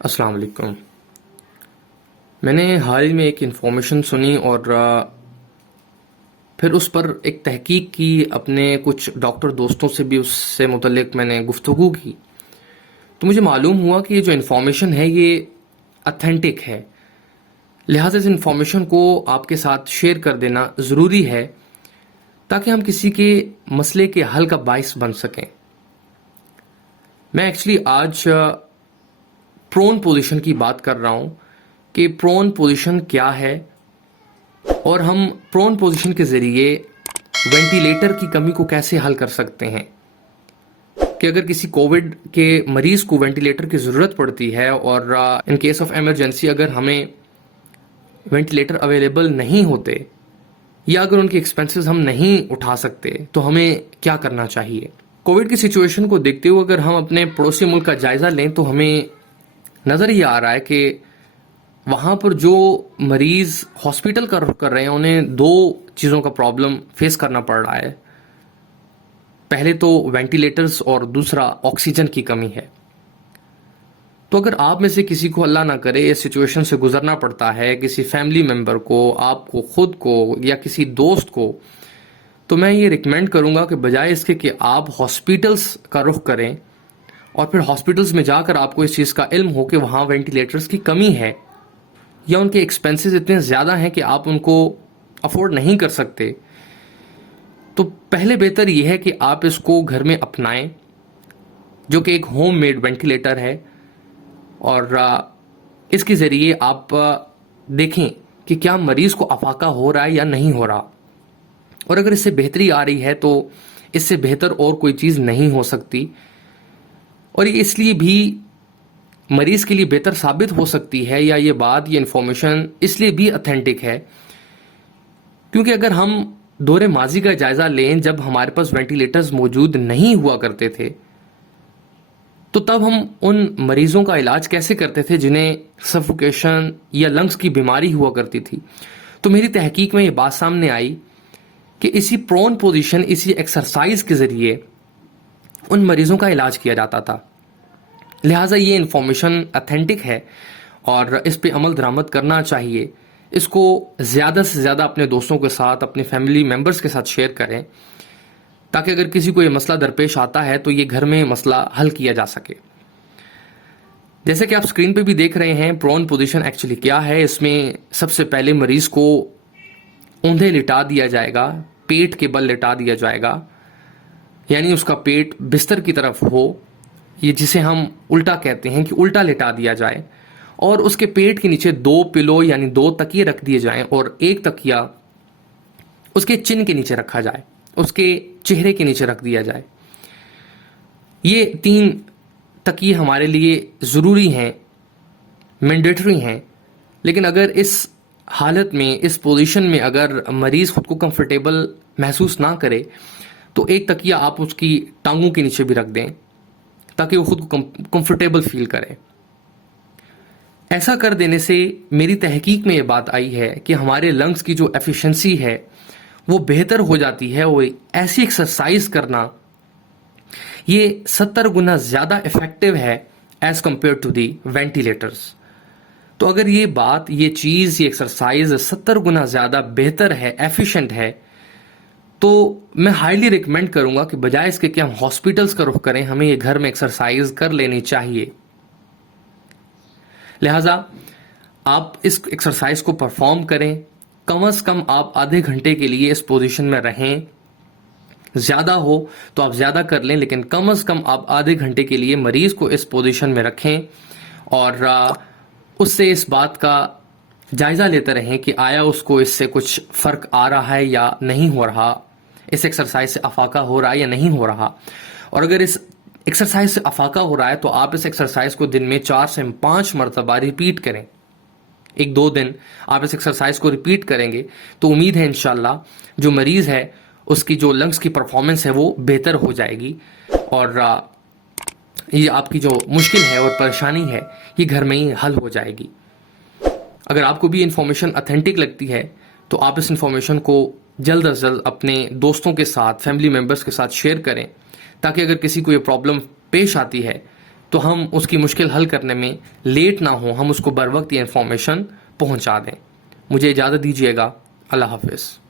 अस्सलाम वालेकुम। मैंने हाल ही में एक इन्फॉर्मेशन सुनी और फिर उस पर एक तहकीक की। अपने कुछ डॉक्टर दोस्तों से भी उससे मुतल्लिक मैंने गुफ्तगू की, तो मुझे मालूम हुआ कि ये जो इन्फॉर्मेशन है ये अथेंटिक है। लिहाजा इस इन्फॉर्मेशन को आपके साथ शेयर कर देना ज़रूरी है ताकि हम किसी के मसले के हल का बाइस बन सकें। मैं एक्चुअली आज प्रोन पोजीशन की बात कर रहा हूँ कि प्रोन पोजीशन क्या है और हम प्रोन पोजीशन के ज़रिए वेंटिलेटर की कमी को कैसे हल कर सकते हैं। कि अगर किसी कोविड के मरीज़ को वेंटिलेटर की ज़रूरत पड़ती है और इन केस ऑफ एमरजेंसी अगर हमें वेंटिलेटर अवेलेबल नहीं होते या अगर उनके एक्सपेंसेस हम नहीं उठा सकते तो हमें क्या करना चाहिए। कोविड की सिचुएशन को देखते हुए अगर हम अपने पड़ोसी मुल्क का जायज़ा लें तो हमें नज़र ये आ रहा है कि वहाँ पर जो मरीज़ हॉस्पिटल का रुख कर रहे हैं उन्हें दो चीज़ों का प्रॉब्लम फेस करना पड़ रहा है। पहले तो वेंटिलेटर्स और दूसरा ऑक्सीजन की कमी है। तो अगर आप में से किसी को अल्लाह ना करे इस सिचुएशन से गुजरना पड़ता है, किसी फैमिली मेम्बर को, आपको खुद को या किसी दोस्त को, तो मैं ये रिकमेंड करूँगा कि बजाय इसके कि आप हॉस्पिटल्स का रुख करें और फिर हॉस्पिटल्स में जाकर आपको इस चीज़ का इल्म हो कि वहाँ वेंटिलेटर्स की कमी है या उनके एक्सपेंसेस इतने ज़्यादा हैं कि आप उनको अफोर्ड नहीं कर सकते, तो पहले बेहतर यह है कि आप इसको घर में अपनाएं, जो कि एक होम मेड वेंटिलेटर है। और इसके ज़रिए आप देखें कि क्या मरीज़ को अफाका हो रहा है या नहीं हो रहा। और अगर इससे बेहतरी आ रही है तो इससे बेहतर और कोई चीज़ नहीं हो सकती। और ये इसलिए भी मरीज़ के लिए बेहतर साबित हो सकती है, या ये इन्फॉर्मेशन इसलिए भी अथेंटिक है क्योंकि अगर हम दौरे माजी का जायज़ा लें, जब हमारे पास वेंटिलेटर्स मौजूद नहीं हुआ करते थे तो तब हम उन मरीज़ों का इलाज कैसे करते थे जिन्हें सफोकेशन या लंग्स की बीमारी हुआ करती थी। तो मेरी तहकीक में ये बात सामने आई कि इसी प्रोन पोजीशन, इसी एक्सरसाइज के ज़रिए उन मरीज़ों का इलाज किया जाता था। लिहाजा ये इन्फॉर्मेशन अथेंटिक है और इस पे अमल दरामद करना चाहिए। इसको ज़्यादा से ज़्यादा अपने दोस्तों के साथ, अपने फैमिली मेम्बर्स के साथ शेयर करें ताकि अगर किसी को ये मसला दरपेश आता है तो ये घर में मसला हल किया जा सके। जैसे कि आप स्क्रीन पे भी देख रहे हैं, प्रोन पोजीशन एक्चुअली क्या है। इसमें सबसे पहले मरीज़ को ऊंधे लिटा दिया जाएगा, पेट के बल लिटा दिया जाएगा, यानी उसका पेट बिस्तर की तरफ हो, ये जिसे हम उल्टा कहते हैं कि उल्टा लिटा दिया जाए। और उसके पेट के नीचे दो पिलो यानी दो तकिए रख दिए जाएं और एक तकिया उसके चिन के नीचे रखा जाए, उसके चेहरे के नीचे रख दिया जाए। ये तीन तकिए हमारे लिए ज़रूरी हैं, मैंडेटरी हैं। लेकिन अगर इस हालत में, इस पोजीशन में अगर मरीज़ खुद को कंफर्टेबल महसूस ना करे तो एक तकिया आप उसकी टांगों के नीचे भी रख दें ताकि वो खुद को कंफर्टेबल फील करे। ऐसा कर देने से मेरी तहकीक में ये बात आई है कि हमारे लंग्स की जो एफिशिएंसी है वो बेहतर हो जाती है। वो ऐसी एक्सरसाइज करना ये 70 गुना ज़्यादा इफेक्टिव है as compared to the ventilators. तो अगर ये बात, ये चीज़, ये एक्सरसाइज 70 गुना ज़्यादा बेहतर है, एफिशिएंट है, तो मैं हाईली रिकमेंड करूंगा कि बजाय इसके कि हम हॉस्पिटल्स का रुख करें, हमें ये घर में एक्सरसाइज कर लेनी चाहिए। लिहाजा आप इस एक्सरसाइज को परफॉर्म करें। कम से कम आप आधे घंटे के लिए इस पोजीशन में रहें। ज़्यादा हो तो आप ज़्यादा कर लें, लेकिन कम से कम आप आधे घंटे के लिए मरीज़ को इस पोजीशन में रखें और उससे इस बात का जायज़ा लेते रहें कि आया उसको इससे कुछ फ़र्क आ रहा है या नहीं हो रहा, इस एक्सरसाइज से अफाका हो रहा है या नहीं हो रहा। और अगर इस एक्सरसाइज से अफाका हो रहा है तो आप इस एक्सरसाइज को दिन में 4 से 5 मरतबा रिपीट करें। 1-2 दिन आप इस एक्सरसाइज को रिपीट करेंगे तो उम्मीद है इंशाल्लाह जो मरीज़ है उसकी जो लंग्स की परफॉर्मेंस है वो बेहतर हो जाएगी और ये आपकी जो मुश्किल है और परेशानी है ये घर में ही हल हो जाएगी। अगर आपको भी इन्फॉर्मेशन अथेंटिक लगती है तो आप इस इन्फॉर्मेशन को जल्द अज जल्द अपने दोस्तों के साथ, फैमिली मेम्बर्स के साथ शेयर करें ताकि अगर किसी को ये प्रॉब्लम पेश आती है तो हम उसकी मुश्किल हल करने में लेट ना हो, हम उसको बर वक्त ये इन्फॉर्मेशन पहुंचा दें। मुझे इजाज़त दीजिएगा। अल्लाह हाफिज़।